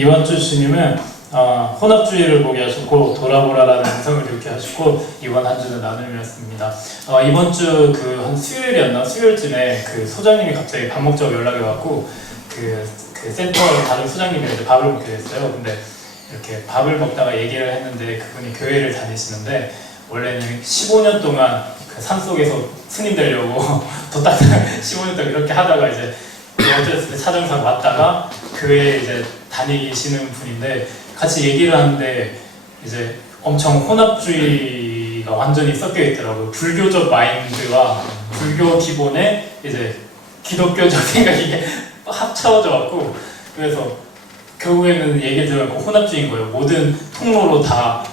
이번 주 주님은 혼합주의를 보게 하셨고 돌아보라라는 음성을 듣게 하시고 이번 한 주는 나눔이었습니다. 이번 주 그 한 수요일이었나? 수요일쯤에 그 소장님이 갑자기 밥 먹자고 연락이 왔고 그 센터 다른 소장님이 밥을 먹게 됐어요. 근데 이렇게 밥을 먹다가 얘기를 했는데 그분이 교회를 다니시는데 원래는 15년 동안 그 산속에서 스님 되려고 도딱지 15년 동안 이렇게 하다가 이제 어쩔 때 사정상 왔다가 교회에 이제 다니시는 분인데 같이 얘기를 하는데 이제 엄청 혼합주의가 완전히 섞여 있더라고요. 불교적 마인드와 불교 기본에 이제 기독교적 생각이 합쳐져 갖고 그래서 결국에는 얘기 들어가고 혼합주의인 거예요. 모든 통로로 다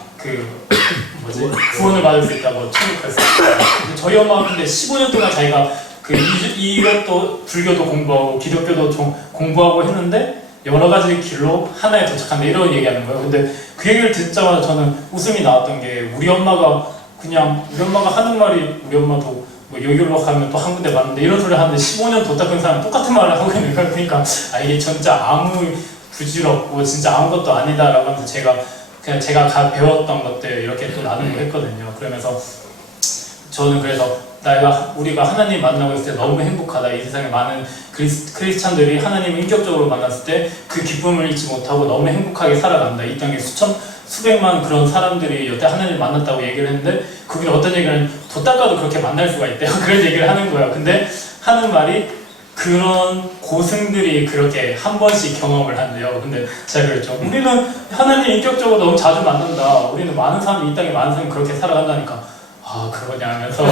구원을 받을 수 있다고 천국할 수 있다. 저희 엄마가 근데 15년 동안 자기가 이것도 불교도 공부하고 기독교도 좀 공부하고 했는데 여러 가지 길로 하나에 도착한다 이런 얘기하는 거예요. 근데 그 얘기를 듣자마자 저는 웃음이 나왔던 게 우리 엄마가 하는 말이 우리 엄마도 뭐 여기로 가면 또 한 군데 봤는데 이런 소리 하는데 15년 도 닦은 사람 똑같은 말을 하고 있는 거예요. 그러니까 이게 진짜 아무 부질없고 진짜 아무것도 아니다라고 하면서 그냥 제가 배웠던 것들 이렇게 또 나누고 했거든요. 그러면서 저는 그래서 우리가 하나님 만나고 있을 때 너무 행복하다. 이 세상에 많은 크리스찬들이 하나님을 인격적으로 만났을 때 그 기쁨을 잊지 못하고 너무 행복하게 살아간다. 이 땅에 수백만 그런 사람들이 여태 하나님을 만났다고 얘기를 했는데 그분이 어떤 얘기를 하냐면 도 닦아도 그렇게 만날 수가 있대요. 그런 얘기를 하는 거예요. 근데 하는 말이 그런 고승들이 그렇게 한 번씩 경험을 한대요. 근데 제가 그랬죠. 우리는 하나님 인격적으로 너무 자주 만난다. 우리는 많은 사람이 이 땅에 많은 사람이 그렇게 살아간다니까. 그러냐 하면서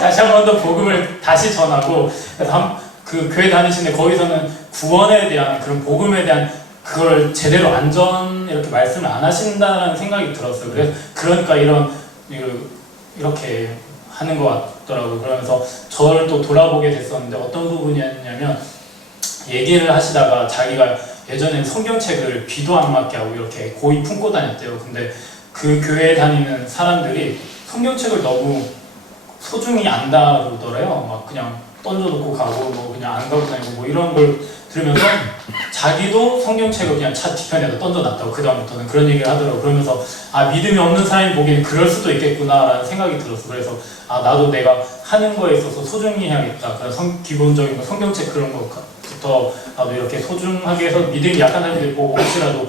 다시 한 번 더 복음을 다시 전하고 그래서 그 교회 다니시는데 거기서는 구원에 대한 그런 복음에 대한 그걸 제대로 이렇게 말씀을 안 하신다는 생각이 들었어요. 그러니까 이렇게 하는 것 같더라고요. 그러면서 저를 또 돌아보게 됐었는데 어떤 부분이었냐면 얘기를 하시다가 자기가 예전에 성경책을 비도 안 맞게 하고 이렇게 고이 품고 다녔대요. 근데 그 교회에 다니는 사람들이 성경책을 너무 소중히 안 다루더래요. 막 그냥 던져놓고 가고 뭐 그냥 안 가고 다니고 뭐 이런 걸 들으면서 자기도 성경책을 그냥 차 뒤편에다 던져놨다고 그 다음부터는 그런 얘기를 하더라고요. 그러면서 믿음이 없는 사람이 보기에는 그럴 수도 있겠구나 라는 생각이 들었어. 그래서 나도 내가 하는 거에 있어서 소중히 해야겠다. 기본적인 거 성경책 그런 거부터 나도 이렇게 소중하게 해서 믿음이 약한 사람들이 보고 혹시라도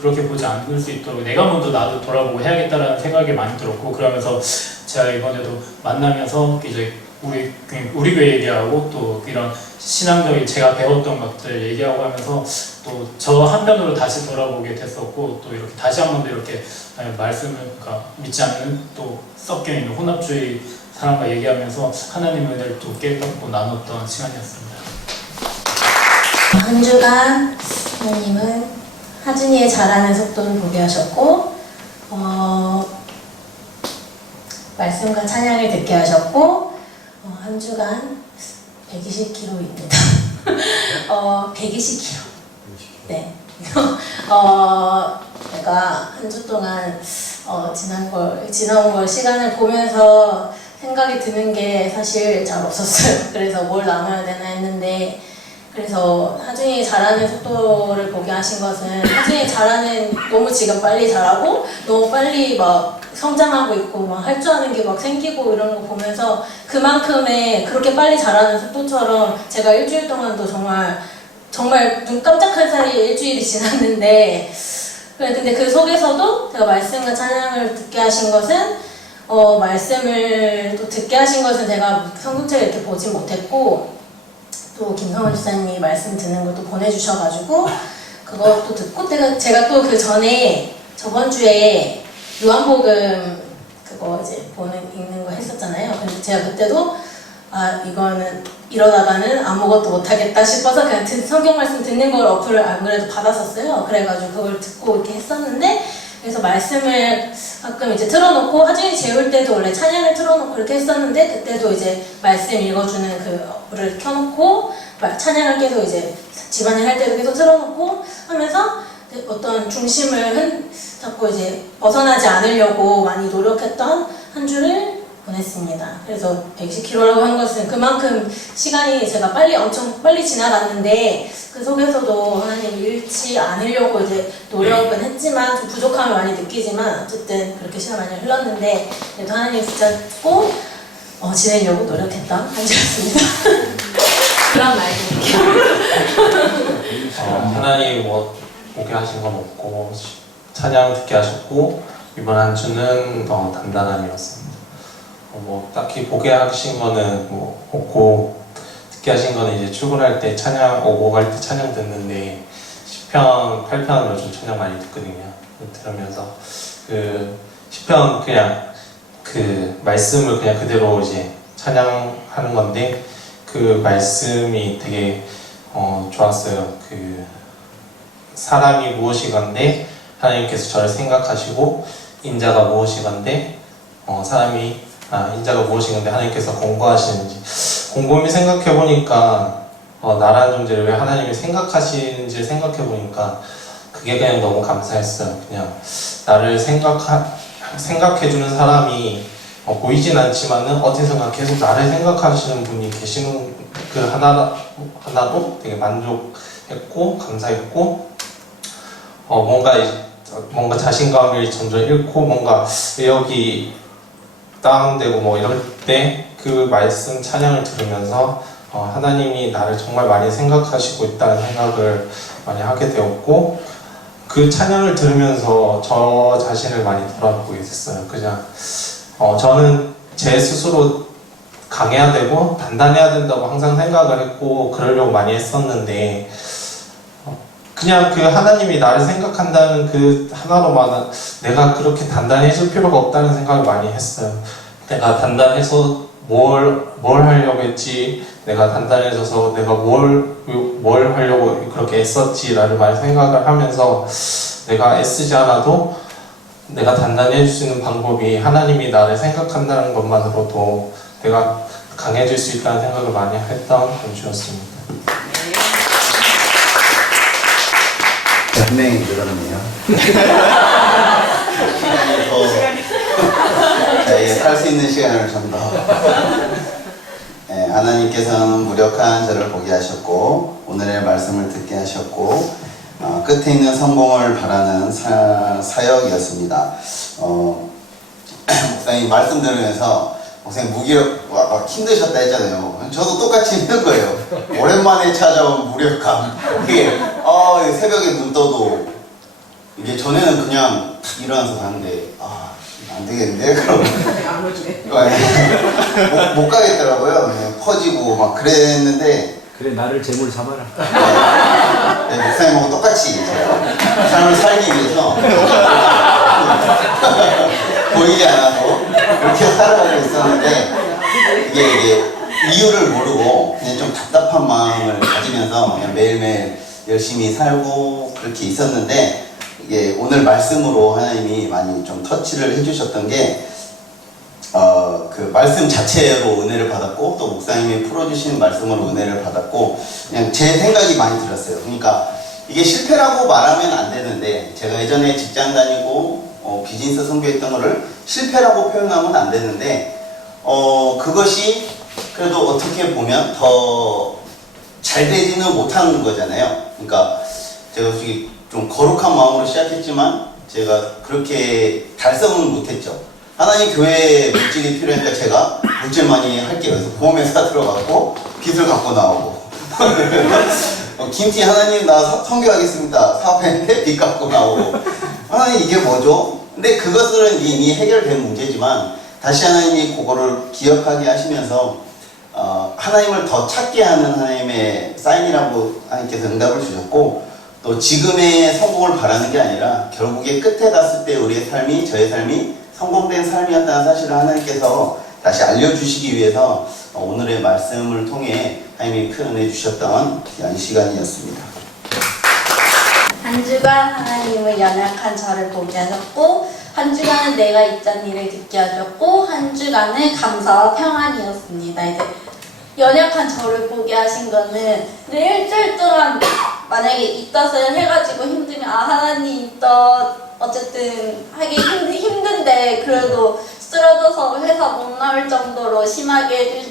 그렇게 보지 않을 수 있도록 내가 먼저 나도 돌아보고 해야겠다라는 생각이 많이 들었고 그러면서 제가 이번에도 만나면서 이제 우리 교회 얘기하고 또 이런 신앙적인 제가 배웠던 것들 얘기하고 하면서 또 저 한편으로 다시 돌아보게 됐었고 또 이렇게 다시 한 번 더 이렇게 말씀을 믿지 않는 또 섞여 있는 혼합주의 사람과 얘기하면서 하나님의 은혜를 또 깨닫고 나눴던 시간이었습니다. 한 주간 하나님은 하준이의 자라는 속도를 보게 하셨고 말씀과 찬양을 듣게 하셨고 한 주간 120kg입니다. 120kg. 네. 내가 한 주 동안 지나온 걸 시간을 보면서 생각이 드는 게 사실 잘 없었어요. 그래서 뭘 나눠야 되나 했는데 그래서 하준이 자라는 속도를 보게 하신 것은 하준이 너무 지금 빨리 자라고 너무 빨리 막 성장하고 있고 막 할 줄 아는 게 막 생기고 이런 거 보면서 그만큼의 그렇게 빨리 자라는 속도처럼 제가 일주일 동안도 정말 눈 깜짝할 사이에 일주일이 지났는데 근데 그 속에서도 제가 말씀과 찬양을 듣게 하신 것은 말씀을 또 듣게 하신 것은 제가 성경책을 이렇게 보지 못했고 또 김성원 집사님이 말씀 듣는 것도 보내주셔가지고 그것도 듣고 제가 또 그 전에 저번 주에 요한복음 그거 이제 읽는 거 했었잖아요. 근데 제가 그때도 이거는 이러다가는 아무것도 못하겠다 싶어서 그냥 성경 말씀 듣는 걸 어플을 안 그래도 받았었어요. 그래가지고 그걸 듣고 이렇게 했었는데 그래서 말씀을 가끔 이제 틀어놓고 하준이 재울 때도 원래 찬양을 틀어놓고 이렇게 했었는데 그때도 이제 말씀 읽어주는 그를 켜놓고 찬양을 계속 이제 집안일 할 때도 계속 틀어놓고 하면서 어떤 중심을 자꾸 이제 벗어나지 않으려고 많이 노력했던 한 주를 보냈습니다. 그래서 110km라고 한 것은 그만큼 시간이 제가 엄청 빨리 지나갔는데 그 속에서도 하나님 잃지 않으려고 이제 노력은 했지만 좀 부족함을 많이 느끼지만 어쨌든 그렇게 시간 많이 흘렀는데 그래도 하나님 붙잡고 지내려고 노력했던 한 주였습니다. 그런 말씀이에요. 하나님 뭐 오게 하신 건 없고 찬양 듣게 하셨고 이번 한 주는 단단함이었습니다. 뭐 딱히 보게 하신 거는 뭐 없고 듣게 하신 거는 이제 출근할 때 찬양 오고 갈 때 찬양 듣는데 10편, 8편을 요즘 찬양 많이 듣거든요. 들으면서 그 10편 그냥 그 말씀을 그냥 그대로 이제 찬양하는 건데 그 말씀이 되게 좋았어요. 그 사람이 무엇이건데 하나님께서 저를 생각하시고 인자가 무엇이건데 인자가 무엇이건데 하나님께서 공고하시는지 곰곰이 생각해보니까 나라는 존재를 왜 하나님이 생각하시는지 생각해보니까 그게 그냥 너무 감사했어요. 그냥 나를 생각해주는 사람이 보이진 않지만은 어디선가 계속 나를 생각하시는 분이 계시는 그 하나도 되게 만족했고 감사했고 뭔가 자신감을 점점 잃고 뭔가 여기 다운되고 뭐 이럴 때 그 말씀 찬양을 들으면서 하나님이 나를 정말 많이 생각하시고 있다는 생각을 많이 하게 되었고 그 찬양을 들으면서 저 자신을 많이 돌아보게 됐어요. 그냥 저는 제 스스로 강해야 되고 단단해야 된다고 항상 생각을 했고 그러려고 많이 했었는데 그냥 그 하나님이 나를 생각한다는 그 하나로만 내가 그렇게 단단해질 필요가 없다는 생각을 많이 했어요. 내가 단단해서 뭘 하려고 했지, 내가 단단해져서 내가 뭘 하려고 그렇게 애썼지라는 말 생각을 하면서 내가 애쓰지 않아도 내가 단단해질 수 있는 방법이 하나님이 나를 생각한다는 것만으로도 내가 강해질 수 있다는 생각을 많이 했던 한 주였습니다. 분명히 늘었네요. 저희가 살 수 있는 시간을 좀 더. 네, 하나님께서는 무력한 저를 보게 하셨고 오늘의 말씀을 듣게 하셨고 끝에 있는 성공을 바라는 사역이었습니다. 목사님 말씀 들으면서 목사님 무기력 힘드셨다 했잖아요. 저도 똑같이 힘든 거예요. 오랜만에 찾아온 무력감. 이게 새벽에 눈 떠도 이게 전에는 그냥 탁 일어나서 가는데 안 되겠는데 그럼 못 가겠더라고요. 그냥 퍼지고 막 그랬는데 그래 나를 재물 삼아라. 네, 목사님하고 똑같이 제가 삶을 살기 위해서 보이지 않아도 그렇게 살아가고 있었는데 이게 이유를 모르고 그냥 좀 답답한 마음을 가지면서 그냥 매일매일 열심히 살고 그렇게 있었는데 이게 오늘 말씀으로 하나님이 많이 좀 터치를 해주셨던 게 그 말씀 자체로 은혜를 받았고 또 목사님이 풀어주신 말씀으로 은혜를 받았고 그냥 제 생각이 많이 들었어요. 그러니까 이게 실패라고 말하면 안 되는데 제가 예전에 직장 다니고 비즈니스 선교했던 거를 실패라고 표현하면 안 되는데 그것이 그래도 어떻게 보면 더 잘 되지는 못하는 거잖아요. 그러니까 제가 솔직히 좀 거룩한 마음으로 시작했지만 제가 그렇게 달성은 못했죠. 하나님 교회에 물질이 필요하니까 제가 물질 많이 할게요. 그래서 보험회사 들어가고 빚을 갖고 나오고 김치 하나님 나 선교하겠습니다. 사업했는데 빚 갖고 나오고 하나님 이게 뭐죠? 근데 그것은 이미 해결된 문제지만 다시 하나님이 그거를 기억하게 하시면서 하나님을 더 찾게 하는 하나님의 사인이라고 하나님께서 응답을 주셨고 또 지금의 성공을 바라는 게 아니라 결국에 끝에 갔을 때 우리의 삶이 저의 삶이 성공된 삶이었다는 사실을 하나님께서 다시 알려주시기 위해서 오늘의 말씀을 통해 하나님이 표현해 주셨던 귀한 시간이었습니다. 한 주간 하나님의 연약한 저를 보게 하셨고 한 주간은 내가 있던 일을 듣게 하셨고 한 주간은 감사와 평안이었습니다. 이제 연약한 저를 보게 하신 거는 일주일 동안 만약에 이따을 해가지고 힘들면 하나님 어쨌든 하기 힘든데 그래도 쓰러져서 회사 못 나올 정도로 심하게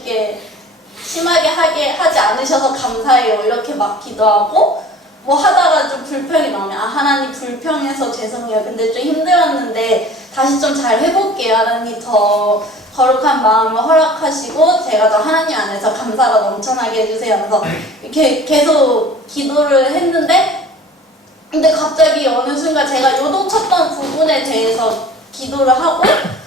하지 않으셔서 감사해요. 이렇게 막 기도하고 뭐 하다가 좀 불평이 나오면 하나님 불평해서 죄송해요. 근데 좀 힘들었는데 다시 좀 잘 해볼게요. 하나님 더 거룩한 마음을 허락하시고 제가 더 하나님 안에서 감사가 넘쳐나게 해주세요 하면서 이렇게 계속 기도를 했는데 근데 갑자기 어느 순간 제가 요동쳤던 부분에 대해서 기도를 하고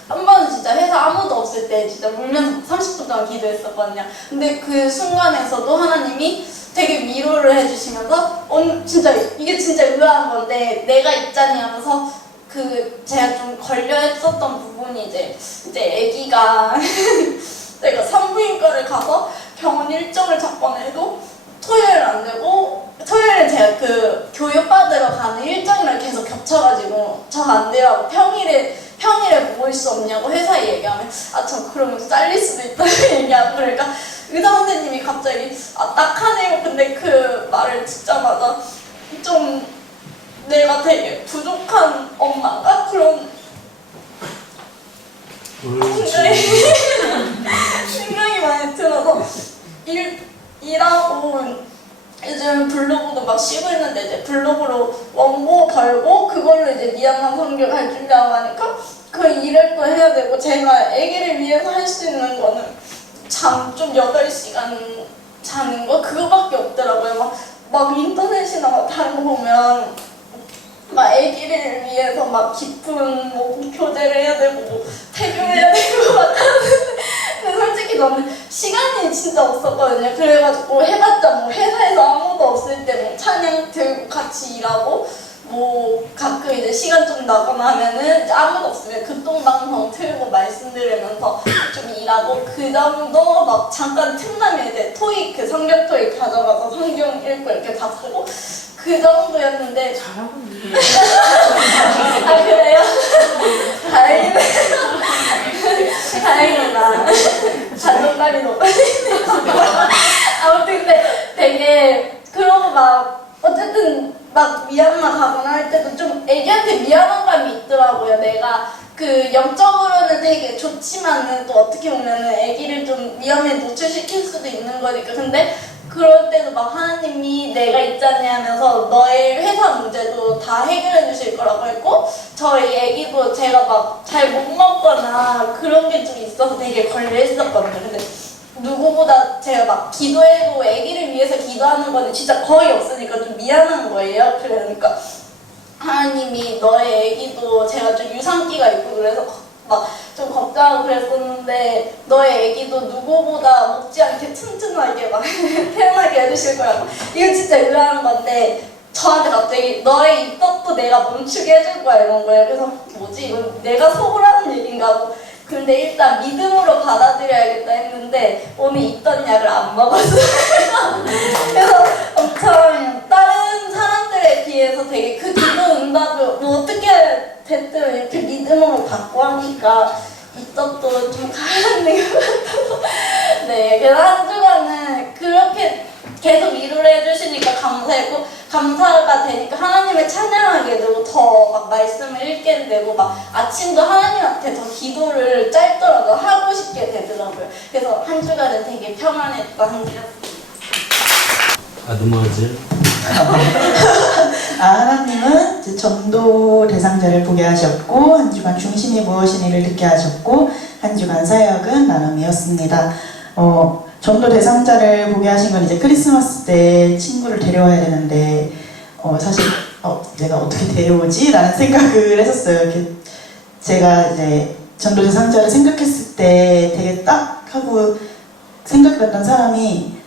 한 번은 진짜 회사 아무도 없을 때 진짜 울면서 30분 동안 기도했었거든요. 근데 그 순간에서도 하나님이 되게 위로를 해주시면서 진짜 이게 진짜 의아한 건데 내가 있잖니 하면서 그 제가 좀 걸려했었던 부분이 이제 아기가 내가 산부인과를 가서 병원 일정을 잡거나 해도 토요일 안 되고 토요일에 제가 그 교육받으러 가는 일정이랑 계속 겹쳐가지고 저 안 돼요. 평일에 모일 수 없냐고 회사에 얘기하면 저 그러면 잘릴 수도 있다고 얘기하고 그러니까 의사 선생님이 갑자기 딱하네요. 근데 그 말을 듣자마자 좀 내가 되게 부족한 엄마가 그런 생각이 많이 들어서 일하고 요즘 블로그도 막 쉬고 있는데 이제 블로그로 원고 벌고 그걸로 이제 미얀마 선교를 해주려고 하니까 그 일을 또 해야 되고 제가 아기를 위해서 할 수 있는 거는 잠 좀 8시간 자는 거 그거밖에 없더라고요. 막 인터넷이나 막 다른 거 보면 막 아기를 위해서 막 깊은 뭐 교제를 해야 되고 뭐 태교해야 되고 막 하는데 근데 솔직히 저는 시간이 진짜 없었거든요. 그래가지고 해봤자 뭐 회사에서 아무도 없을 때 뭐 찬양 들고 같이 일하고 뭐 가끔 이제 시간 좀 나거나 하면은 아무도 없으면 극동방송 틀고 말씀 들으면서 좀 일하고 그 정도 막 잠깐 틈나면 이제 토익 그 성경 토익 가져가서 성경 읽고 이렇게 바꾸고 그 정도였는데 잘하고 있네. 그래요? 다행이다. 자존감이 높아지네요. 아무튼 근데 되게 그러고 막 어쨌든 막 미얀마 가거나 할 때도 좀 애기한테 미안한 감이 있더라고요. 내가 그 영적으로는 되게 좋지만은 또 어떻게 보면은 애기를 좀 위험에 노출시킬 수도 있는 거니까. 근데 그럴 때도 막 하나님이 내가 있잖니 하면서 너의 회사 문제도 다 해결해 주실 거라고 했고 저희 애기도 제가 막 잘 못 먹거나 그런 게 좀 있어서 되게 걸려 있었거든요. 근데 누구보다 제가 막 기도해도 애기를 위해서 기도하는 거는 진짜 거의 없으니까 좀 미안한 거예요. 그러니까 하나님이 너의 애기도 제가 좀 유산기가 있고 그래서 막 좀 걱정하고 그랬었는데 너의 애기도 누구보다 먹지 않게 튼튼하게 막 태어나게 해주실 거라고. 이거 진짜 의아한 건데 저한테 갑자기 너의 입덧도 내가 멈추게 해줄 거야 이런 거예요. 그래서 뭐지 이건 내가 속으라는 얘기인가 하고 근데 일단 믿음으로 받아들여야겠다 했는데 오늘 있던 약을 안 먹었어요. 그래서 엄청 다른 사람들에 비해서 되게 그 기도 응답을 뭐 어떻게 됐든 이렇게 믿음으로 받고 하니까 있었도 좀 가라앉는 것 같아서 네 그래서 한 주간은 그렇게 계속 위로를 해주시니까 감사했고 감사가 되니까 하나님을 찬양하게 되고 더 막 말씀을 읽게 되고 막 아침도 하나님한테 더 기도를 짧더라도 하고 싶게 되더라고요. 그래서 한 주간은 되게 평안했던 한 주였습니다. 아드머즈 하나님은 이제 전도 대상자를 보게 하셨고 한 주간 중심이 무엇이니를 듣게 하셨고 한 주간 사역은 나눔이었습니다. 전도 대상자를 보게 하신 건 이제 크리스마스 때 친구를 데려와야 되는데 사실 내가 어떻게 데려오지? 라는 생각을 했었어요. 이렇게 제가 이제 전도 대상자를 생각했을 때 되게 딱 하고 생각했던 사람이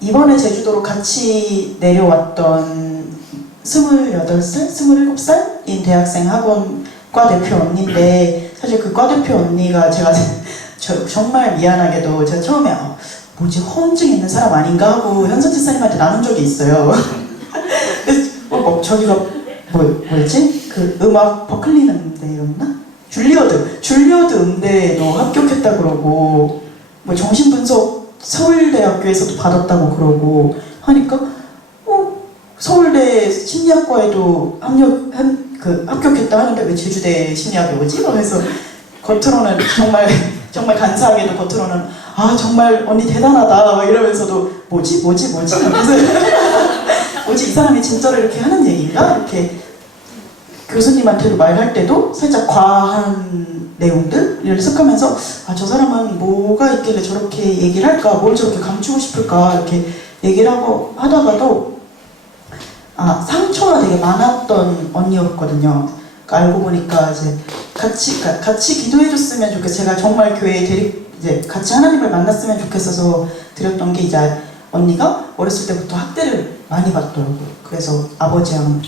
이번에 제주도로 같이 내려왔던 28살, 27살인 대학생 학원 과대표 언니인데 사실 그 과대표 언니가 제가 정말 미안하게도 제가 처음에 뭐지 허언증 있는 사람 아닌가 하고 현선 집사님한테 나눈 적이 있어요. 그래서 저기가 뭐였지? 그 음악 버클리 음대였나? 줄리어드 음대에도 합격했다 그러고 뭐 정신분석 서울대학교에서도 받았다고 그러고 하니까 서울대 심리학과에도 합격했다 하는데 왜 제주대 심리학에 오지? 그래서 겉으로는 정말 정말 간사하게도 겉으로는 아 정말 언니 대단하다 막 이러면서도 뭐지 하면서 뭐지 이 사람이 진짜로 이렇게 하는 얘기인가 이렇게 교수님한테도 말할 때도 살짝 과한 내용들을 섞으면서 아 저 사람은 뭐가 있길래 저렇게 얘기를 할까 뭘 저렇게 감추고 싶을까 이렇게 얘기를 하고 하다가도 아 상처가 되게 많았던 언니였거든요. 그러니까 알고 보니까 이제 같이 기도해줬으면 좋겠어. 제가 정말 교회에 이제 같이 하나님을 만났으면 좋겠어서 드렸던 게 이제 언니가 어렸을 때부터 학대를 많이 받더라고요. 그래서 아버지랑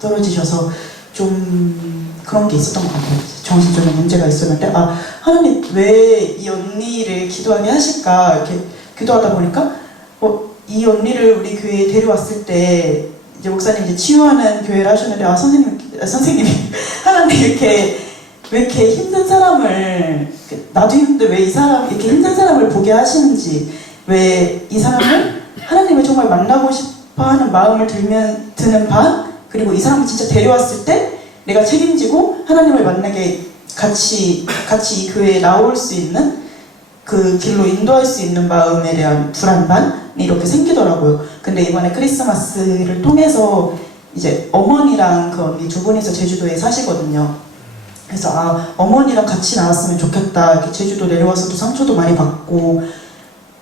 떨어지셔서 좀 그런 게 있었던 것 같아요. 정신적인 문제가 있었는데 아 하나님 왜 이 언니를 기도하게 하실까 이렇게 기도하다 보니까 이 언니를 우리 교회에 데려왔을 때 이제 목사님 이제 치유하는 교회를 하셨는데 아 선생님이 하나님 왜 이렇게 힘든 사람을 나도 힘든데 왜 이 사람 이렇게 힘든 사람을 보게 하시는지 왜 이 사람을 하나님을 정말 만나고 싶어하는 마음을 드는 반 그리고 이 사람을 진짜 데려왔을 때 내가 책임지고 하나님을 만나게 같이 이 교회에 나올 수 있는 그 길로 인도할 수 있는 마음에 대한 불안반이 이렇게 생기더라고요. 근데 이번에 크리스마스를 통해서 이제 어머니랑 그 언니 두 분이서 제주도에 사시거든요. 그래서 아 어머니랑 같이 나왔으면 좋겠다. 이렇게 제주도 내려와서도 상처도 많이 받고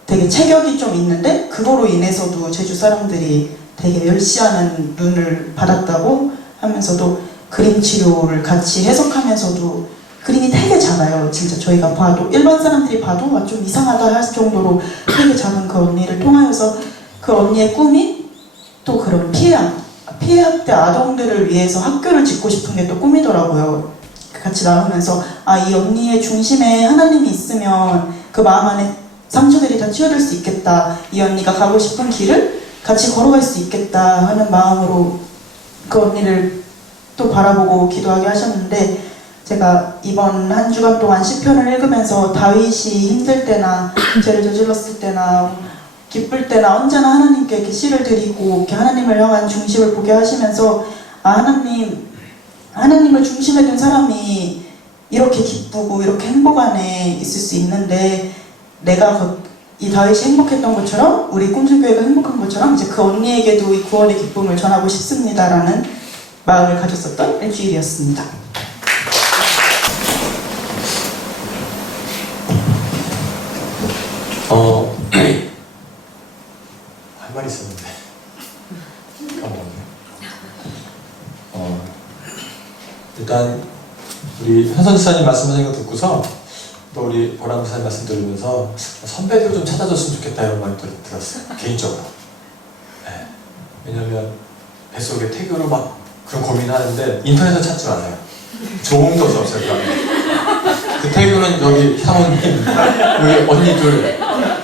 되게 체격이 좀 있는데 그거로 인해서도 제주 사람들이 되게 멸시하는 눈을 받았다고 하면서도 그림 치료를 같이 해석하면서도 그림이 되게 작아요. 진짜 저희가 봐도 일반 사람들이 봐도 좀 이상하다 할 정도로 되게 작은 그 언니를 통하여서 그 언니의 꿈이 또 그런 피해 학대 아동들을 위해서 학교를 짓고 싶은 게 또 꿈이더라고요. 같이 나오면서 아 이 언니의 중심에 하나님이 있으면 그 마음 안에 상처들이 다 치유될 수 있겠다. 이 언니가 가고 싶은 길을 같이 걸어갈 수 있겠다 하는 마음으로 그 언니를 또 바라보고 기도하게 하셨는데 제가 이번 한 주간 동안 시편을 읽으면서 다윗이 힘들 때나 죄를 저질렀을 때나 기쁠 때나 언제나 하나님께 이렇게 시를 드리고 이렇게 하나님을 향한 중심을 보게 하시면서 아 하나님을 중심에 둔 사람이 이렇게 기쁘고 이렇게 행복 안에 있을 수 있는데 내가 이 다윗이 행복했던 것처럼 우리 꿈틀교회가 행복한 것처럼 이제 그 언니에게도 이 구원의 기쁨을 전하고 싶습니다라는 마음을 가졌었던 일주일이었습니다. 할 말이 있었는데 까먹었네. 일단 우리 현선 지사님 말씀하신 거 듣고서 또 우리 보람 지사님 말씀 들으면서 선배들 좀 찾아줬으면 좋겠다 이런 말이 들었어요. 개인적으로. 네. 왜냐면 뱃속에 태교로 막 그런 고민하는데 인터넷에서 찾지 마세요. 좋은 것도 없어요. 그 태교는 여기 사모님, 여기 언니들,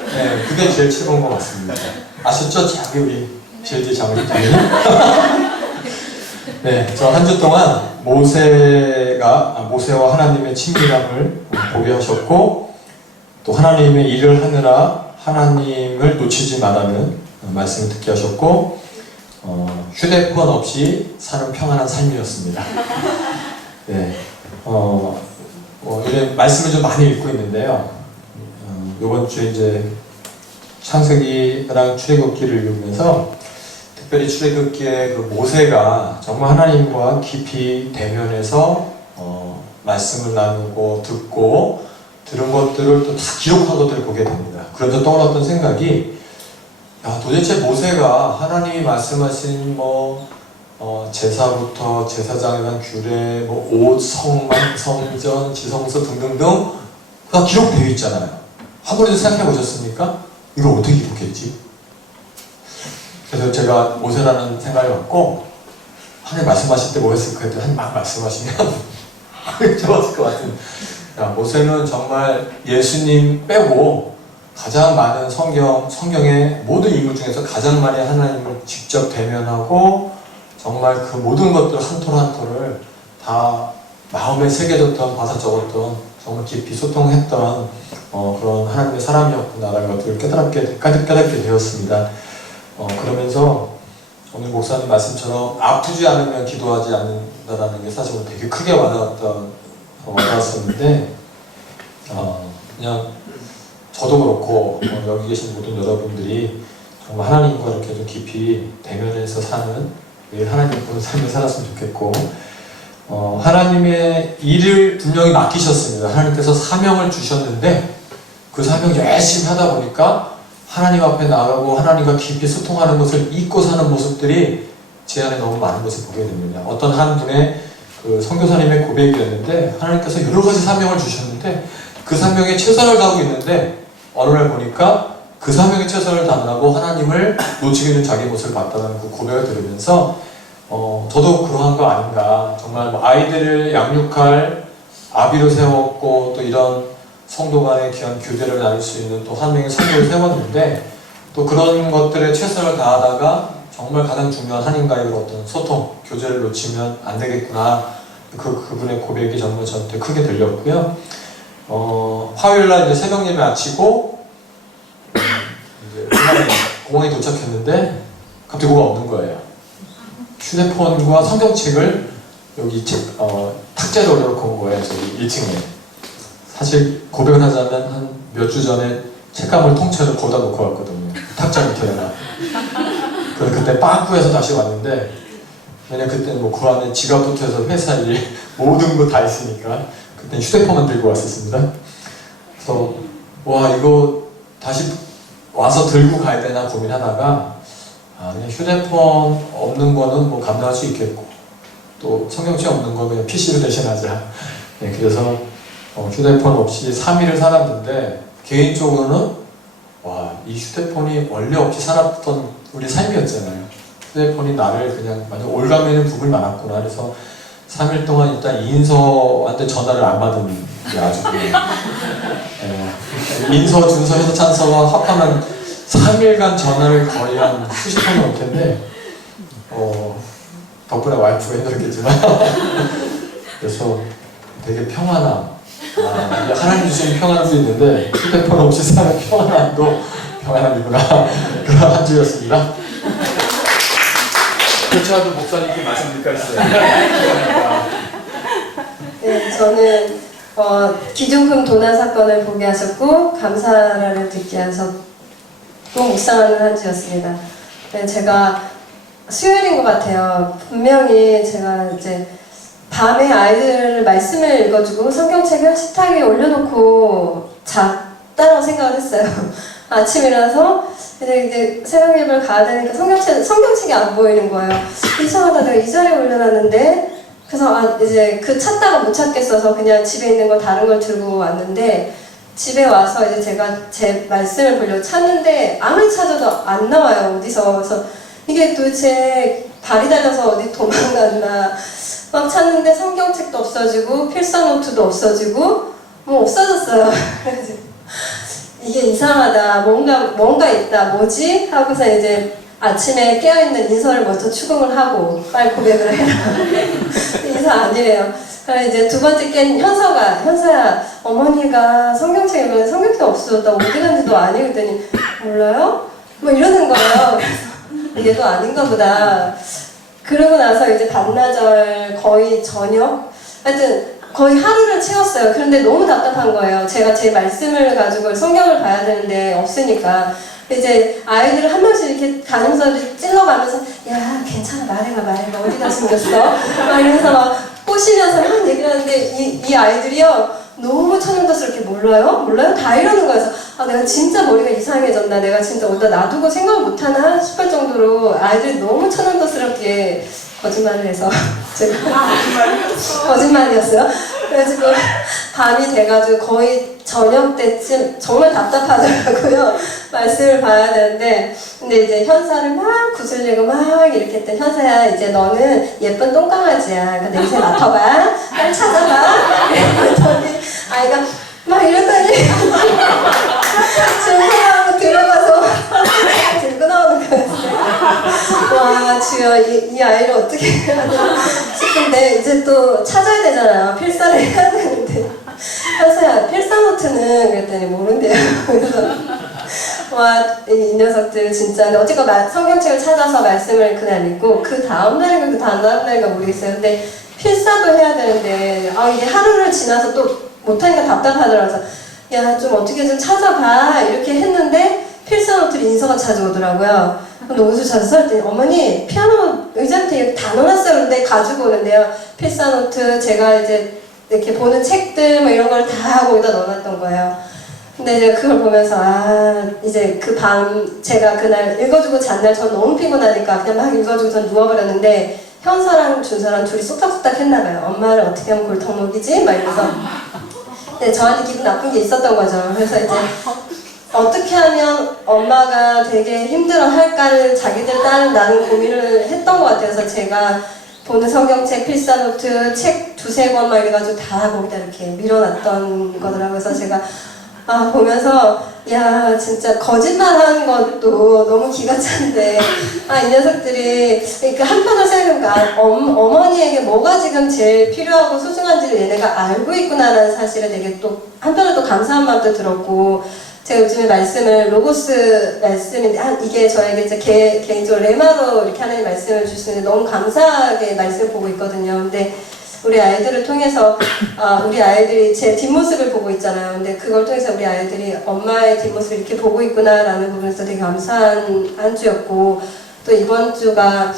네, 그게 제일 최고인 것 같습니다. 아셨죠? 저기 우리 제일 장우리 네, 저 한 주 동안 모세와 하나님의 친밀함을 보게 하셨고 또 하나님의 일을 하느라 하나님을 놓치지 말라는 말씀을 듣게 하셨고 휴대폰 없이 사는 평안한 삶이었습니다. 네, 이제 말씀을 좀 많이 읽고 있는데요. 이번 주에 이제 창세기랑 출애굽기를 읽으면서 특별히 출애굽기의 그 모세가 정말 하나님과 깊이 대면해서 말씀을 나누고 듣고 들은 것들을 또 다 기록한 것들을 보게 됩니다. 그러면서 떠올랐던 생각이 야, 도대체 모세가 하나님이 말씀하신 제사부터 제사장에 대한 규례, 옷, 성막, 성전, 지성소 등등등 다 기록되어 있잖아요. 한 번도 생각해 보셨습니까? 이걸 어떻게 기록했지? 그래서 제가 모세라는 생각을 갖고 하나님 말씀하실 때 뭐 했을까 했더니 하나님 막 말씀하시면 좋았을 것 같은. 야, 모세는 정말 예수님 빼고 가장 많은 성경의 모든 인물 중에서 가장 많이 하나님을 직접 대면하고 정말 그 모든 것들 한 톨 한 톨을 다 마음에 새겨졌던, 받아 적었던, 정말 깊이 소통했던 그런 하나님의 사람이었구나라는 것들을 깨닫게 되었습니다. 그러면서 오늘 목사님 말씀처럼 아프지 않으면 기도하지 않는다라는 게 사실 되게 크게 와닿았었는데 그냥 저도 그렇고 여기 계신 모든 여러분들이 정말 하나님과 이렇게 좀 깊이 대면해서 사는 매일 하나님 보는 삶을 살았으면 좋겠고 하나님의 일을 분명히 맡기셨습니다. 하나님께서 사명을 주셨는데 그 사명 열심히 하다 보니까 하나님 앞에 나가고 하나님과 깊이 소통하는 것을 잊고 사는 모습들이 제 안에 너무 많은 것을 보게 됩니다. 어떤 한 분의 그 선교사님의 고백이었는데 하나님께서 여러 가지 사명을 주셨는데 그 사명에 최선을 다하고 있는데 어느 날 보니까 그 사명에 최선을 다하고 하나님을 놓치게 된 자기 모습을 봤다는 그 고백을 들으면서 저도 그러한 거 아닌가. 정말 뭐 아이들을 양육할 아비로 세웠고 또 이런 성도 간의 귀한 교제를 나눌 수 있는 또 한 명의 성도를 세웠는데 또 그런 것들에 최선을 다하다가 정말 가장 중요한 하나님과의 어떤 소통, 교제를 놓치면 안 되겠구나. 그분의 고백이 정말 저한테 크게 들렸고요. 화요일날 이제 새벽 예배 마치고 이제 공항에 도착했는데 갑자기 뭐가 없는 거예요. 휴대폰과 성경책을 여기 탁자에 올려놓고 온 거예요. 저기 1층에. 사실 고백을 하자면 한 몇 주 전에 책가물 통째로 거기다 놓고 왔거든요. 탁자 밑에다가. 그래서 그때 빠꾸해서 다시 왔는데 왜냐면 그때는 뭐 그 안에 지갑부터 해서 회사 일 모든 거 다 있으니까 그때는 휴대폰만 들고 왔었습니다. 그래서 와 이거 다시 와서 들고 가야 되나 고민하다가 그냥 휴대폰 없는 거는 뭐 감당할 수 있겠고 또 성경책 없는 거 그냥 PC로 대신하자. 네, 그래서 휴대폰 없이 3일을 살았는데 개인적으로는 와, 이 휴대폰이 원래 없이 살았던 우리 삶이었잖아요. 휴대폰이 나를 그냥 완전 올가매는 부분이 많았구나. 그래서 3일 동안 일단 인서한테 전화를 안 받은 게 아주 인서, 준서, 해서 찬서가 합하면 3일간 전화를 거의 한 수십 번 넘을 텐데 덕분에 와이프가 힘들었겠지만 그래서 되게 평안함 하나님 주신 평안함도 있는데 휴대폰 없이 사는 평안함도 평안함이구나 그런 한 주였습니다. 교차도 목사님께 말씀 드릴까 했어요. 네, 저는 기중품 도난 사건을 보게 하셨고 감사를 듣게 하셨고 묵상하는 한 주였습니다. 네, 제가 수요일인 것 같아요. 분명히 제가 이제 밤에 아이들 말씀을 읽어주고 성경책을 식탁 위에 올려놓고 잤다고 생각을 했어요. 아침에 일어나서 이제 새벽 예배를 가야 되니까 성경책이 안 보이는 거예요. 이상하다, 내가 이 자리에 올려놨는데. 그래서 이제 찾다가 못 찾겠어서 그냥 집에 있는 거 다른 걸 들고 왔는데 집에 와서 이제 제가 제 말씀을 보려고 찾는데 아무리 찾아도 안 나와요, 어디서. 그래서 이게 도대체 발이 달려서 어디 도망갔나 막 찾는데 성경책도 없어지고 필사노트도 없어지고 뭐 없어졌어요. 그래서 이게 이상하다, 뭔가 있다, 뭐지? 하고서 이제 아침에 깨어있는 인서를 먼저 추궁을 하고 빨리 고백을 해라. 인서 아니래요. 그래서 이제 두 번째 깬 현서야 어머니가 성경책 읽으면 성경책 없어졌다고 어디 간지도 아니? 그랬더니 몰라요? 뭐 이러는 거예요. 그래서 얘도 아닌가 보다. 그러고 나서 이제 반나절 거의 저녁 하여튼 거의 하루를 채웠어요. 그런데 너무 답답한 거예요. 제가 제 말씀을 가지고 성경을 봐야 되는데 없으니까. 이제 아이들을 한 명씩 이렇게 다니면서 찔러가면서 야 괜찮아 말해봐 어디다 숨겼어? 막 이러면서 막 꼬시면서 막 얘기를 하는데 이 아이들이요 너무 천연덕스럽게 몰라요? 다 이러는 거여서 내가 진짜 머리가 이상해졌나, 내가 진짜 어디다 놔두고 생각을 못하나 싶을 정도로 아이들이 너무 천연덕스럽게 거짓말을 해서 제가 거짓말이었어요. 그래가지고 밤이 돼가지고 거의 저녁 때쯤 정말 답답하더라고요. 말씀을 봐야 되는데 근데 이제 현사를 막 구슬리고 막 이렇게 했더니 현사야 이제 너는 예쁜 똥강아지야. 그러니까 냄새 맡아봐. 빨리 찾아봐. 그랬더니 아이가 막 이러더니 준서하고 들어가서 들고 나오는 거였어요. 와 주여 이 아이를 어떻게 해야 되나 싶은데 이제 또 찾아야 되잖아요. 필사를 해야 되는데 현서야 필사노트는 그랬더니 모른대요. 그래서 와 이 녀석들 진짜 근데 어쨌건 성경책을 찾아서 말씀을 그날 읽고 그 다음 날인가 그 다음 날인가 모르겠어요. 근데 필사도 해야 되는데 이게 하루를 지나서 또 못하니까 답답하더라고요. 야, 좀 어떻게 좀 찾아봐. 이렇게 했는데 필사노트를 인서가 찾아오더라고요. 근데 어디서 찾았어? 했더니 어머니 피아노 의자 밑에 이렇게 다 넣어놨어요. 그런데 가지고 오는데요. 필사노트 제가 이제 이렇게 보는 책들 뭐 이런 걸 다 거기다 넣어놨던 거예요. 근데 이제 그걸 보면서 이제 그 밤 제가 그날 읽어주고 잔날 전 너무 피곤하니까 그냥 막 읽어주고 전 누워버렸는데 현서랑 준서랑 둘이 쏙닥쏙닥 했나봐요. 엄마를 어떻게 하면 골탕 먹이지? 막 이러면서 네, 저한테 기분 나쁜 게 있었던 거죠. 그래서 이제 어떻게 하면 엄마가 되게 힘들어할까를 자기들 딸은 나는 고민을 했던 것 같아요. 그래서 제가 보는 성경책, 필사노트, 책 두세 권 막 이래가지고 다 거기다 이렇게 밀어놨던 거더라고요. 그래서 제가 보면서 야 진짜 거짓말하는 것도 너무 기가 찬데 이 녀석들이 그 한편으로 생각해보니까 어머니에게 뭐가 지금 제일 필요하고 소중한지를 얘네가 알고 있구나라는 사실을 되게 또 한편으로 또 감사한 마음도 들었고 제가 요즘에 말씀을 로고스 말씀인데 이게 저에게 이제 개인적으로 레마로 이렇게 하나님 말씀을 주시는데 너무 감사하게 말씀을 보고 있거든요. 근데 우리 아이들을 통해서 우리 아이들이 제 뒷모습을 보고 있잖아요. 근데 그걸 통해서 우리 아이들이 엄마의 뒷모습을 이렇게 보고 있구나라는 부분에서 되게 감사한 한 주였고 또 이번 주가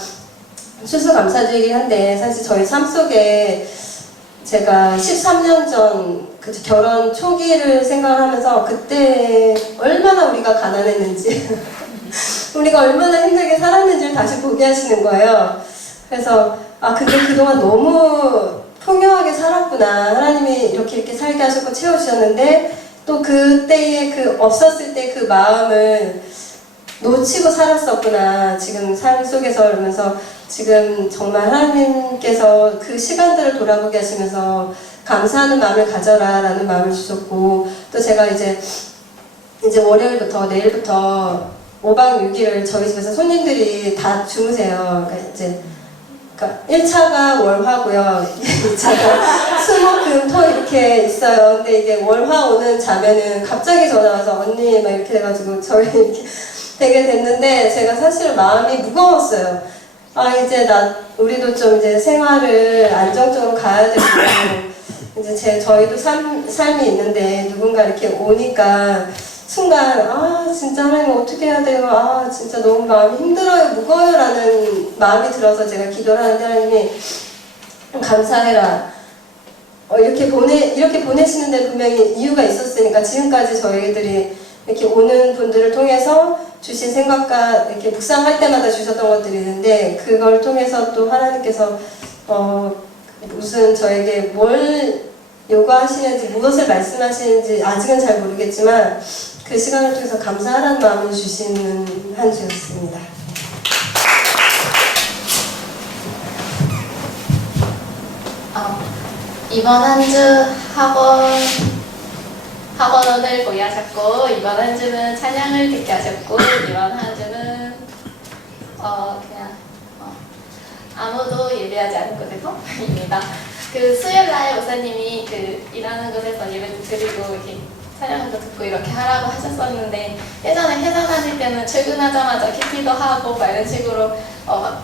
추수감사주이긴 한데 사실 저희 삶 속에 제가 13년 전 결혼 초기를 생각을 하면서 그때 얼마나 우리가 가난했는지 우리가 얼마나 힘들게 살았는지를 다시 보게 하시는 거예요. 그래서 근데 그동안 너무 풍요하게 살았구나. 하나님이 이렇게 살게 하셨고 채워주셨는데 또 그때의 없었을 때 그 마음을 놓치고 살았었구나. 지금 삶 속에서 그러면서 지금 정말 하나님께서 그 시간들을 돌아보게 하시면서 감사하는 마음을 가져라 라는 마음을 주셨고 또 제가 이제 월요일부터 내일부터 5박 6일을 저희 집에서 손님들이 다 주무세요. 그러니까 1차가 월화고요. 2차가 수목금토 이렇게 있어요. 근데 이게 월화 오는 자매는 갑자기 전화 와서 언니 막 이렇게 돼가지고 저희 이렇게 되게 됐는데 제가 사실 마음이 무거웠어요. 이제 우리도 좀 이제 생활을 안정적으로 가야 되고 이제 저희도 삶이 있는데 누군가 이렇게 오니까 순간 진짜 하나님 어떻게 해야 돼요? 진짜 너무 마음이 힘들어요, 무거워요 라는 마음이 들어서 제가 기도를 하는데 하나님이 감사해라. 이렇게 보내시는데 분명히 이유가 있었으니까 지금까지 저희들이 이렇게 오는 분들을 통해서 주신 생각과 이렇게 묵상할 때마다 주셨던 것들이 있는데 그걸 통해서 또 하나님께서 무슨 저에게 뭘 요구하시는지 무엇을 말씀하시는지 아직은 잘 모르겠지만 그 시간을 통해서 감사하라는 마음을 주시는 한 주였습니다. 이번 한 주 학원을 보게 하셨고 이번 한 주는 찬양을 듣게 하셨고 이번 한 주는 그냥 아무도 예배하지 않은 곳에서입니다. 수요일날 목사님이 일하는 곳에서 예배도 드리고 이렇게 찬양도 듣고 이렇게 하라고 하셨었는데 예전에 회사 다닐 때는 출근하자마자 키티도 하고 막 이런 식으로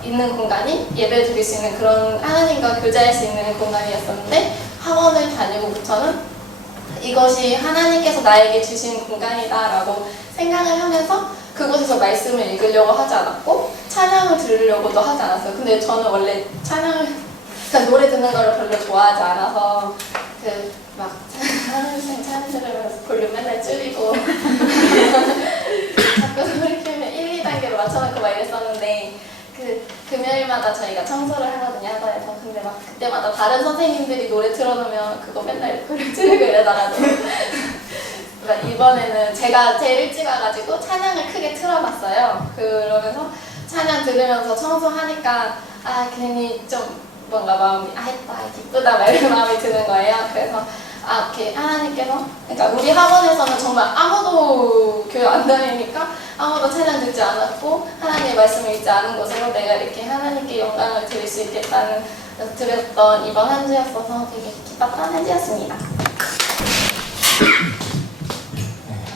있는 공간이 예배 드릴 수 있는 그런 하나님과 교제할 수 있는 공간이었었는데 학원을 다니고부터는 이것이 하나님께서 나에게 주신 공간이다라고 생각을 하면서 그곳에서 말씀을 읽으려고 하지 않았고 찬양을 들으려고도 하지 않았어요. 근데 저는 원래 노래 듣는 거를 별로 좋아하지 않아서 하나님 찬양 들으면서 볼륨 맨날 줄이고 자꾸 소리 키우면 1, 2단계로 맞춰놓고 막 이랬었는데 금요일마다 저희가 청소를 하거든요, 학원에서. 근데 그때마다 다른 선생님들이 노래 틀어놓으면 그거 맨날 볼륨 줄이고 이러다가도 이번에는 제가 제일 일찍 와가지고 찬양을 크게 틀어봤어요. 그러면서 찬양 들으면서 청소하니까 괜히 좀 뭔가 마음이 했다, 기쁘다 막 이런 마음이 드는 거예요. 그래서 이렇게 하나님께서 그러니까 우리 학원에서는 정말 아무도 교회 안 다니니까 아무도 찬양 듣지 않았고 하나님의 말씀을 읽지 않은 곳으로 내가 이렇게 하나님께 영광을 드릴 수 있겠다는 드렸던 이번 한 주였어서 되게 기뻤던 한 주였습니다.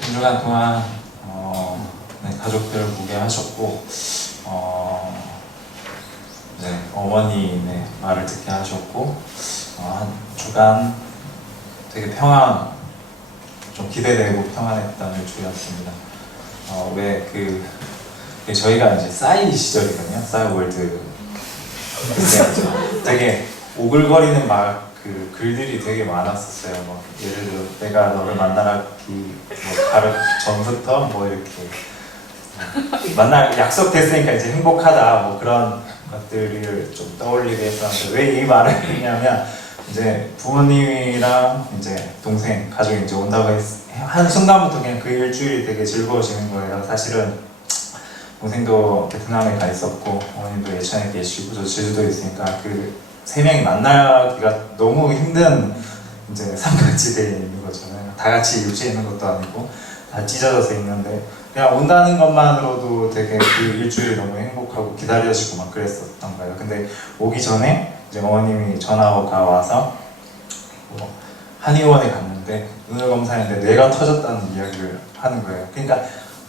한 주간 동안 가족들을 보게 하셨고 어머님의 말을 듣게 하셨고 한 주간 되게 좀 기대되고 평안했던 일주일이었습니다. 저희가 이제 싸이 시절이거든요. 싸이월드. 되게 오글거리는 그 글들이 되게 많았었어요. 뭐 예를 들어 내가 너를 만나기 바로 전부터 뭐 이렇게 만날 약속됐으니까 이제 행복하다 뭐 그런 것들을 좀 떠올리게 했었는데 왜 이 말을 했냐면 이제 부모님이랑 이제 동생 가족이 이제 온다고 한 순간부터 그냥 그 일주일이 되게 즐거워지는 거예요. 사실은 동생도 베트남에 가 있었고 어머님도 예천에 계시고 저 제주도에 있으니까 그 세 명이 만나기가 너무 힘든 이제 삼각지대에 있는 거잖아요. 다 같이 유치해 있는 것도 아니고 다 찢어져서 있는데 그냥 온다는 것만으로도 되게 그 일주일이 너무 행복하고 기다려지고 막 그랬었던 거예요. 근데 오기 전에 이제 어머님이 전화가 와서 뭐 한의원에 갔는데 눈을 검사했는데 뇌가 터졌다는 이야기를 하는 거예요. 그러니까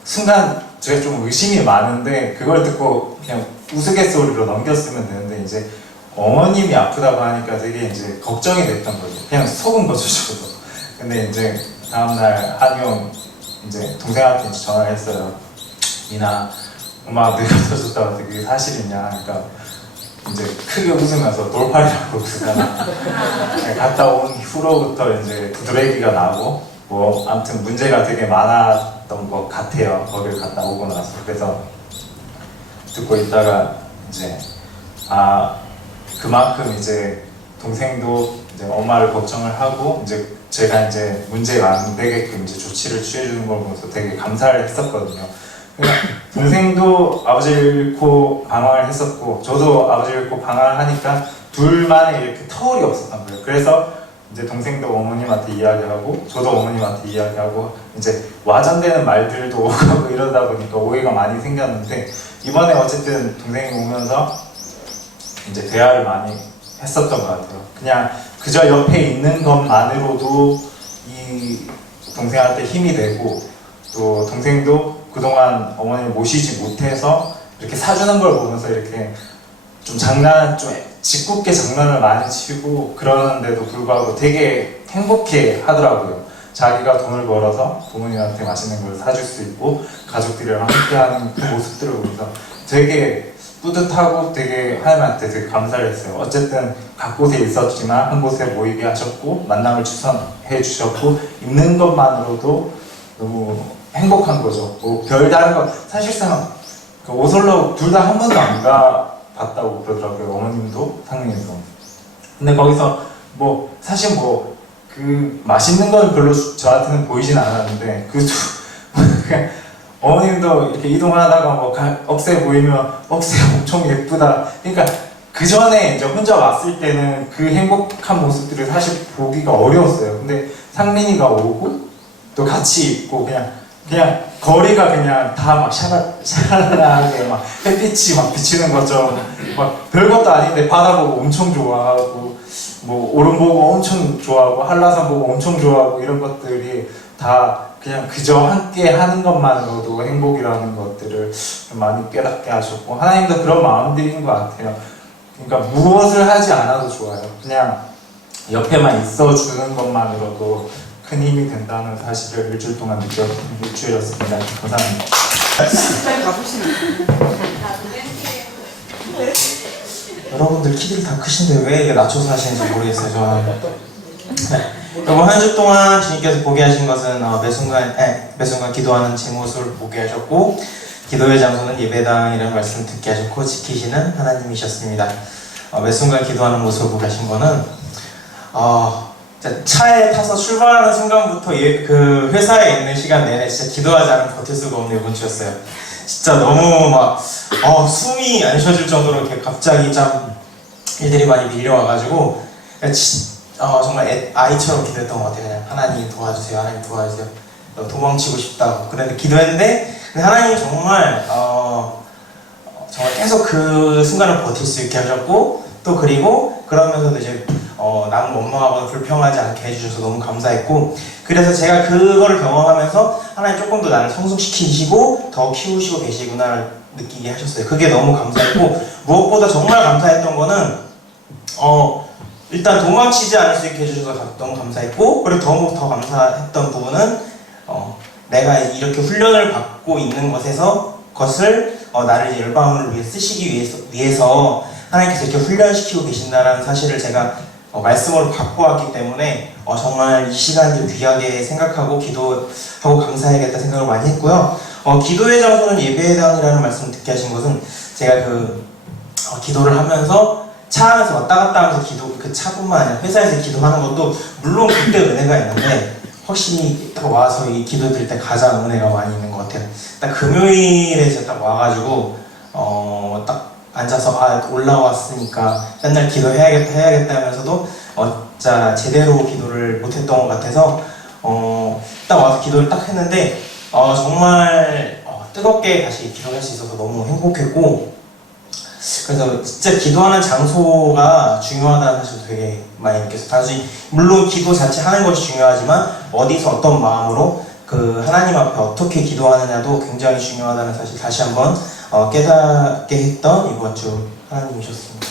순간 제가 좀 의심이 많은데 그걸 듣고 그냥 우스갯소리로 넘겼으면 되는데 이제 어머님이 아프다고 하니까 되게 이제 걱정이 됐던 거죠. 그냥 속은 거죠, 저도. 근데 이제 다음날 한의원 이제 동생한테 이제 전화를 했어요. 이나 엄마가 뇌가 터졌다고 하는데 그게 사실이냐? 그러니까 이제 크게 웃으면서 돌팔이라고 그러잖아. 갔다 온 후로부터 이제 부드러기가 나고 뭐 아무튼 문제가 되게 많았던 것 같아요. 거길 갔다 오고 나서. 그래서 듣고 있다가 이제 그만큼 이제 동생도 이제 엄마를 걱정을 하고 이제 제가 이제 문제가 안 되게끔 이제 조치를 취해주는 걸 보면서 되게 감사를 했었거든요. 그러니까 동생도 아버지를 잃고 방황을 했었고 저도 아버지를 잃고 방황을 하니까 둘만의 이렇게 터울이 없었던 거예요. 그래서 이제 동생도 어머님한테 이야기하고 저도 어머님한테 이야기하고 이제 와전되는 말들도 오고 이러다 보니까 오해가 많이 생겼는데 이번에 어쨌든 동생이 오면서 이제 대화를 많이 했었던 것 같아요. 그냥 그저 옆에 있는 것만으로도 이 동생한테 힘이 되고 또 동생도 그동안 어머니를 모시지 못해서 이렇게 사주는 걸 보면서 이렇게 좀 짓궂게 장난을 많이 치고 그러는데도 불구하고 되게 행복해 하더라고요. 자기가 돈을 벌어서 부모님한테 맛있는 걸 사줄 수 있고 가족들이랑 함께하는 그 모습들을 보면서 되게 뿌듯하고 되게 하나님한테 되게 감사를 했어요. 어쨌든 각 곳에 있었지만 한 곳에 모이게 하셨고 만남을 추천해 주셨고 있는 것만으로도 너무 행복한 거죠. 뭐 별다른 거 사실상 그 오슬로 둘 다 한 번도 안 가봤다고 그러더라고요. 어머님도 상민이도. 근데 거기서 뭐 사실 뭐 그 맛있는 건 별로 저한테는 보이진 않았는데 그냥 어머님도 이렇게 이동하다가 뭐 억새 보이면 억새 엄청 예쁘다. 그러니까 그 전에 이제 혼자 왔을 때는 그 행복한 모습들을 사실 보기가 어려웠어요. 근데 상민이가 오고 또 같이 있고 그냥 거리가 그냥 다 막 샤랄라하게 막 햇빛이 막 비치는 것처럼 막 별것도 아닌데 바다 보고 엄청 좋아하고 뭐 오름 보고 엄청 좋아하고 한라산 보고 엄청 좋아하고 이런 것들이 다 그냥 그저 함께 하는 것만으로도 행복이라는 것들을 좀 많이 깨닫게 하셨고 하나님도 그런 마음들인 것 같아요. 그러니까 무엇을 하지 않아도 좋아요. 그냥 옆에만 있어주는 것만으로도 큰 힘이 된다는 사실을 일주일 동안 느꼈던 일주일이었습니다. 감사합니다. 여러분들 키들이 다 크신데 왜 이게 낮춰서 하시는지 모르겠어요. 저는. 여러분 한 주 동안 주님께서 보게 하신 것은 매순간 기도하는 제 모습을 보게 하셨고 기도의 장소는 예배당이라는 말씀을 듣게 하셨고 지키시는 하나님이셨습니다. 매순간 기도하는 모습을 보게 하신 거는 차에 타서 출발하는 순간부터 그 회사에 있는 시간 내내 진짜 기도하지 않으면 버틸 수가 없는 이번 주였어요. 진짜 너무 막 숨이 안 쉬어질 정도로 이렇게 갑자기 참 일들이 많이 밀려와가지고 정말 아이처럼 기도했던 것 같아요. 그냥 하나님 도와주세요, 하나님 도와주세요. 도망치고 싶다고 그런데 기도했는데 하나님 정말 정말 계속 그 순간을 버틸 수 있게 하셨고 또 그리고 그러면서도 이제 남은 원망하거나 불평하지 않게 해주셔서 너무 감사했고 그래서 제가 그거를 경험하면서 하나님 조금 더 나를 성숙시키시고 더 키우시고 계시구나를 느끼게 하셨어요. 그게 너무 감사했고 무엇보다 정말 감사했던 거는 일단 도망치지 않을 수 있게 해주셔서 너무 감사했고, 그리고 더 감사했던 부분은 내가 이렇게 훈련을 받고 있는 것을 나를 이제 열방을 위해 쓰시기 위해서 하나님께서 이렇게 훈련시키고 계신다라는 사실을 제가 말씀으로 갖고 왔기 때문에 정말 이 시간을 귀하게 생각하고 기도하고 감사해야겠다 생각을 많이 했고요. 기도의 장소는 예배당이라는 말씀을 듣게 하신 것은 제가 기도를 하면서 차 안에서 왔다 갔다 하면서 그 차뿐만 아니라 회사에서 기도하는 것도 물론 그때 은혜가 있는데 확실히 딱 와서 이 기도 드릴 때 가장 은혜가 많이 있는 것 같아요. 딱 금요일에 제가 딱 와가지고 딱 앉아서 올라왔으니까 맨날 기도해야겠다 하면서도 진짜 제대로 기도를 못했던 것 같아서 딱 와서 기도를 딱 했는데 정말 뜨겁게 다시 기도할 수 있어서 너무 행복했고, 그래서 진짜 기도하는 장소가 중요하다는 사실 되게 많이 느꼈어요. 단순히 물론 기도 자체 하는 것이 중요하지만 어디서 어떤 마음으로 그 하나님 앞에 어떻게 기도하느냐도 굉장히 중요하다는 사실 다시 한번 깨닫게 했던 이번 주 하나님이셨습니다.